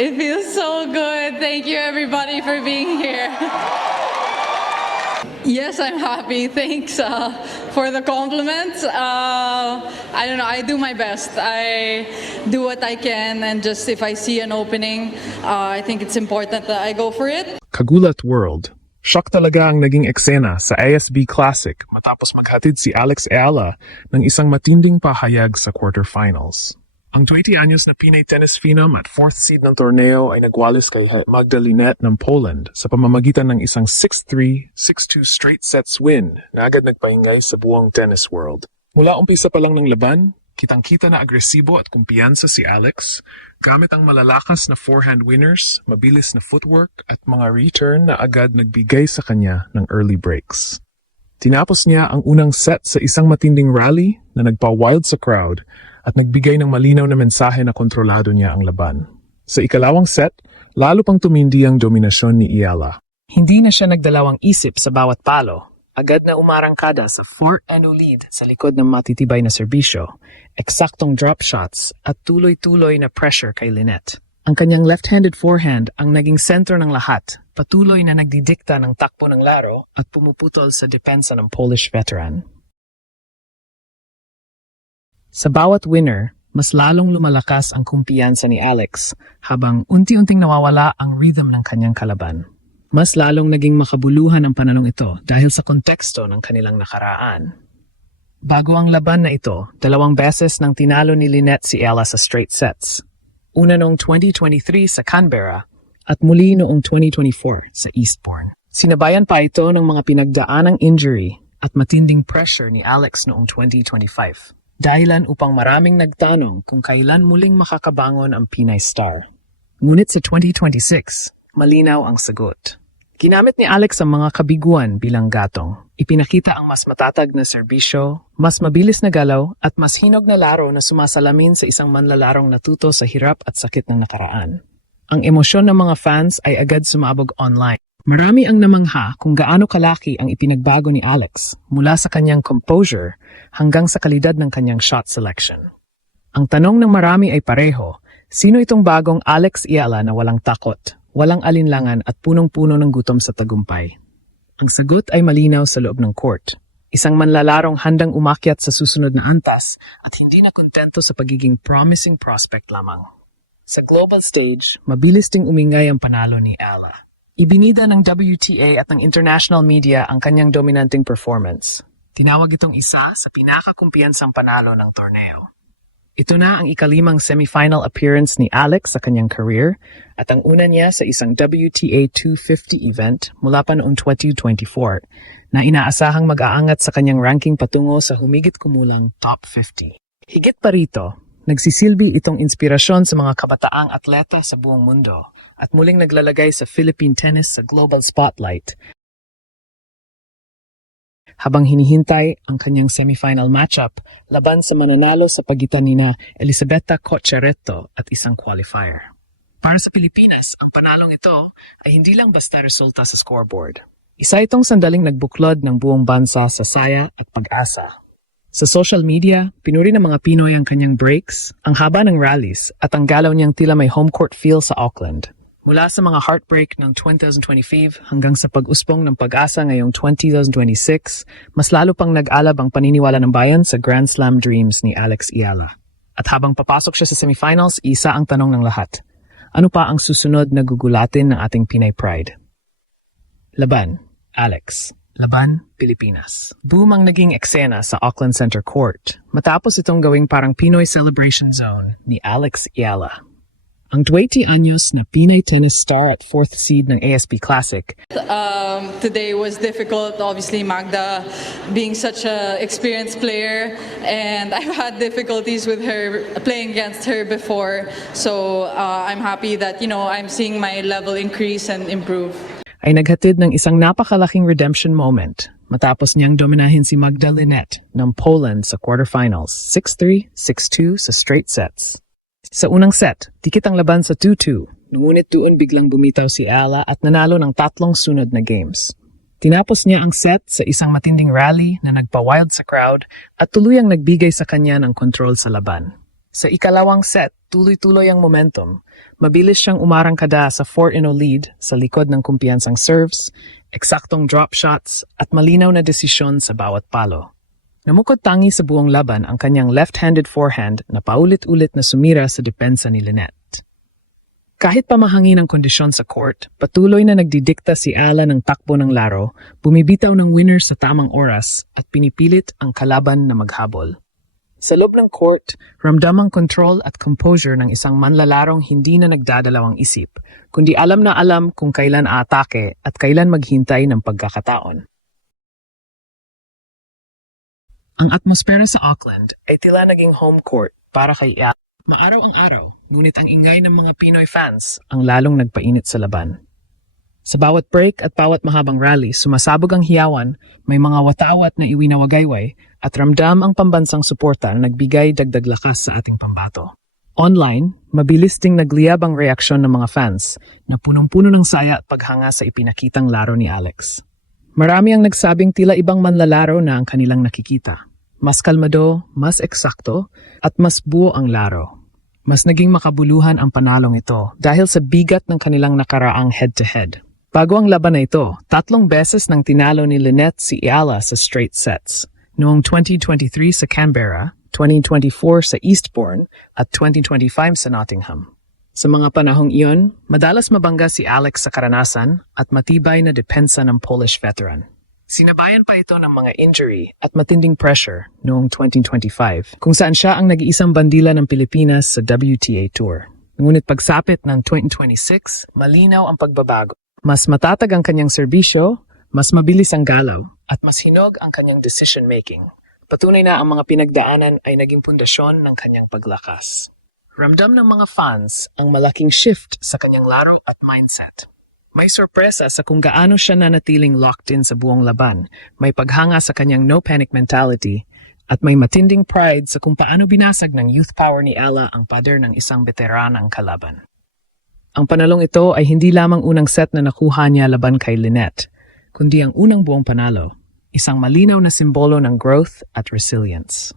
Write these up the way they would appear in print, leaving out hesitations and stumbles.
It feels so good. Thank you, everybody, for being here. Yes, I'm happy. Thanks for the compliments. I don't know. I do my best. I do what I can, and just if I see an opening, I think it's important that I go for it. Kagulat World. Shock talaga ang naging eksena sa ASB Classic matapos maghatid si Alex Eala ng isang matinding pahayag sa quarterfinals. Ang 20 anyos na Pinay tennis phenom at 4th seed ng torneo ay nagwalis kay Magda Linette ng Poland sa pamamagitan ng isang 6-3, 6-2 straight sets win na agad nagpaingay sa buong tennis world. Mula umpisa pa lang ng laban, kitang-kita na agresibo at kumpiyansa si Alex gamit ang malalakas na forehand winners, mabilis na footwork at mga return na agad nagbigay sa kanya ng early breaks. Tinapos niya ang unang set sa isang matinding rally na nagpa-wild sa crowd at nagbigay ng malinaw na mensahe na kontrolado niya ang laban. Sa ikalawang set, lalo pang tumindi ang dominasyon ni Eala. Hindi na siya nagdalawang isip sa bawat palo. Agad na umarangkada sa 4-0 lead sa likod ng matitibay na serbisyo, eksaktong drop shots at tuloy-tuloy na pressure kay Linette. Ang kanyang left-handed forehand ang naging sentro ng lahat, patuloy na nagdidikta ng takbo ng laro at pumuputol sa depensa ng Polish veteran. Sa bawat winner, mas lalong lumalakas ang kumpiyansa ni Alex habang unti-unting nawawala ang rhythm ng kanyang kalaban. Mas lalong naging makabuluhan ang panalong ito dahil sa konteksto ng kanilang nakaraan. Bago ang laban na ito, 2 beses nang tinalo ni Linette si Eala sa straight sets. Una noong 2023 sa Canberra at muli noong 2024 sa Eastbourne. Sinabayan pa ito ng mga pinagdaanang injury at matinding pressure ni Alex noong 2025. Dahilan upang maraming nagtanong kung kailan muling makakabangon ang Pinay star. Ngunit sa 2026, malinaw ang sagot. Ginamit ni Alex ang mga kabiguan bilang gatong. Ipinakita ang mas matatag na serbisyo, mas mabilis na galaw, at mas hinog na laro na sumasalamin sa isang manlalarong natuto sa hirap at sakit ng nakaraan. Ang emosyon ng mga fans ay agad sumabog online. Marami ang namangha kung gaano kalaki ang ipinagbago ni Alex mula sa kanyang composure hanggang sa kalidad ng kanyang shot selection. Ang tanong ng marami ay pareho, sino itong bagong Alex Eala na walang takot, walang alinlangan at punong-puno ng gutom sa tagumpay? Ang sagot ay malinaw sa loob ng court. Isang manlalarong handang umakyat sa susunod na antas at hindi na kontento sa pagiging promising prospect lamang. Sa global stage, mabilis ding umingay ang panalo ni Eala. Ibinida ng WTA at ng international media ang kanyang dominanting performance. Tinawag itong isa sa pinakakumpiyansang panalo ng torneo. Ito na ang ikalimang semifinal appearance ni Alex sa kanyang career at ang una niya sa isang WTA 250 event mula pa noong 2024 na inaasahang mag-aangat sa kanyang ranking patungo sa humigit kumulang top 50. Higit pa rito, nagsisilbi itong inspirasyon sa mga kabataang atleta sa buong mundo at muling naglalagay sa Philippine tennis sa global spotlight. Habang hinihintay ang kanyang semifinal matchup laban sa mananalo sa pagitan nina Elisabetta Cocciaretto at isang qualifier. Para sa Pilipinas, ang panalong ito ay hindi lang basta resulta sa scoreboard. Isa itong sandaling nagbuklod ng buong bansa sa saya at pag-asa. Sa social media, pinuri ng mga Pinoy ang kanyang breaks, ang haba ng rallies at ang galaw niyang tila may home court feel sa Auckland. Mula sa mga heartbreak ng 2025 hanggang sa pag-usbong ng pag-asa ngayong 2026, mas lalo pang nag-alab ang paniniwala ng bayan sa Grand Slam dreams ni Alex Eala. At habang papasok siya sa semifinals, isa ang tanong ng lahat. Ano pa ang susunod na gugulatin ng ating Pinay Pride? Laban, Alex. Laban, Pilipinas. Boom ang naging eksena sa Auckland Center Court matapos itong gawing parang Pinoy celebration zone ni Alex Eala. Ang 20 anyos na Pinay tennis star at 4th seed ng ASB Classic. Today was difficult, obviously Magda being such an experienced player, and I've had difficulties with her playing against her before. So I'm happy that I'm seeing my level increase and improve. Ay naghatid ng isang napakalaking redemption moment matapos niyang dominahin si Magda Linette ng Poland sa quarterfinals, 6-3, 6-2 sa straight sets. Sa unang set, dikit ang laban sa 2-2, ngunit doon biglang bumitaw si Eala at nanalo ng 3 sunod na games. Tinapos niya ang set sa isang matinding rally na nagpa-wild sa crowd at tuluyang nagbigay sa kanya ng control sa laban. Sa ikalawang set, tuloy-tuloy ang momentum. Mabilis siyang umarangkada sa 4-0 lead sa likod ng kumpiyansang serves, eksaktong drop shots at malinaw na desisyon sa bawat palo. Namukod tangi sa buong laban ang kanyang left-handed forehand na paulit-ulit na sumira sa depensa ni Lynette. Kahit pamahangin ang kondisyon sa court, patuloy na nagdidikta si Ala ng takbo ng laro, bumibitaw ng winner sa tamang oras at pinipilit ang kalaban na maghabol. Sa loob ng court, ramdam ang control at composure ng isang manlalarong hindi na nagdadalawang isip, kundi alam na alam kung kailan aatake at kailan maghintay ng pagkakataon. Ang atmosfera sa Auckland ay tila naging home court para kay Ala. Maaraw ang araw, ngunit ang ingay ng mga Pinoy fans ang lalong nagpainit sa laban. Sa bawat break at bawat mahabang rally, sumasabog ang hiyawan, may mga watawat na iwinawagayway at ramdam ang pambansang suporta na nagbigay dagdag lakas sa ating pambato. Online, mabilis ding nagliyab ang reaksyon ng mga fans na punong-puno ng saya at paghanga sa ipinakitang laro ni Alex. Marami ang nagsabing tila ibang manlalaro na ang kanilang nakikita. Mas kalmado, mas eksakto, at mas buo ang laro. Mas naging makabuluhan ang panalong ito dahil sa bigat ng kanilang nakaraang head-to-head. Bago ang laban na ito, 3 beses nang tinalo ni Lynette si Ala sa straight sets. Noong 2023 sa Canberra, 2024 sa Eastbourne, at 2025 sa Nottingham. Sa mga panahong iyon, madalas mabangga si Alex sa karanasan at matibay na depensa ng Polish veteran. Sinabayan pa ito ng mga injury at matinding pressure noong 2025 kung saan siya ang nag-iisang bandila ng Pilipinas sa WTA Tour. Ngunit pagsapit ng 2026, malinaw ang pagbabago. Mas matatag ang kanyang serbisyo, mas mabilis ang galaw, at mas hinog ang kanyang decision-making. Patunay na ang mga pinagdaanan ay naging pundasyon ng kanyang paglakas. Ramdam ng mga fans ang malaking shift sa kanyang laro at mindset. May sorpresa sa kung gaano siya nanatiling locked in sa buong laban, may paghanga sa kanyang no-panic mentality, at may matinding pride sa kung paano binasag ng youth power ni Ala ang pader ng isang veteranang kalaban. Ang panalong ito ay hindi lamang unang set na nakuha niya laban kay Lynette, kundi ang unang buong panalo, isang malinaw na simbolo ng growth at resilience.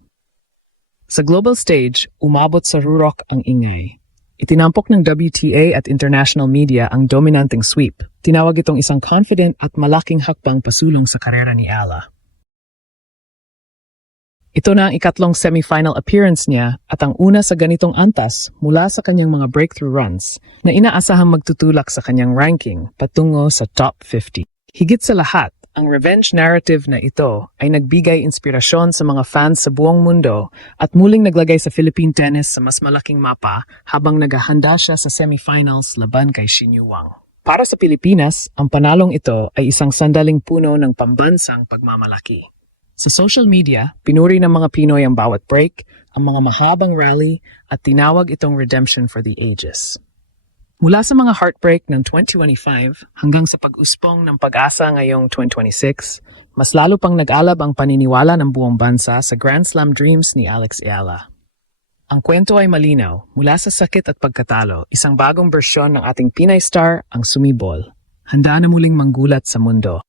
Sa global stage, umabot sa rurok ang ingay. Itinampok ng WTA at international media ang dominanteng sweep. Tinawag itong isang confident at malaking hakbang pasulong sa karera ni Ala. Ito na ang ikatlong semifinal appearance niya at ang una sa ganitong antas mula sa kanyang mga breakthrough runs na inaasahang magtutulak sa kanyang ranking patungo sa top 50. Higit sa lahat, ang revenge narrative na ito ay nagbigay inspirasyon sa mga fans sa buong mundo at muling naglagay sa Philippine tennis sa mas malaking mapa habang naghahanda siya sa semifinals laban kay Xinyu Wang. Para sa Pilipinas, ang panalong ito ay isang sandaling puno ng pambansang pagmamalaki. Sa social media, pinuri ng mga Pinoy ang bawat break, ang mga mahabang rally at tinawag itong redemption for the ages. Mula sa mga heartbreak ng 2025 hanggang sa pag-uspong ng pag-asa ngayong 2026, mas lalo pang nag-alab ang paniniwala ng buong bansa sa Grand Slam dreams ni Alex Eala. Ang kwento ay malinaw, mula sa sakit at pagkatalo, isang bagong bersyon ng ating Pinay star ang sumibol. Handa na muling manggulat sa mundo.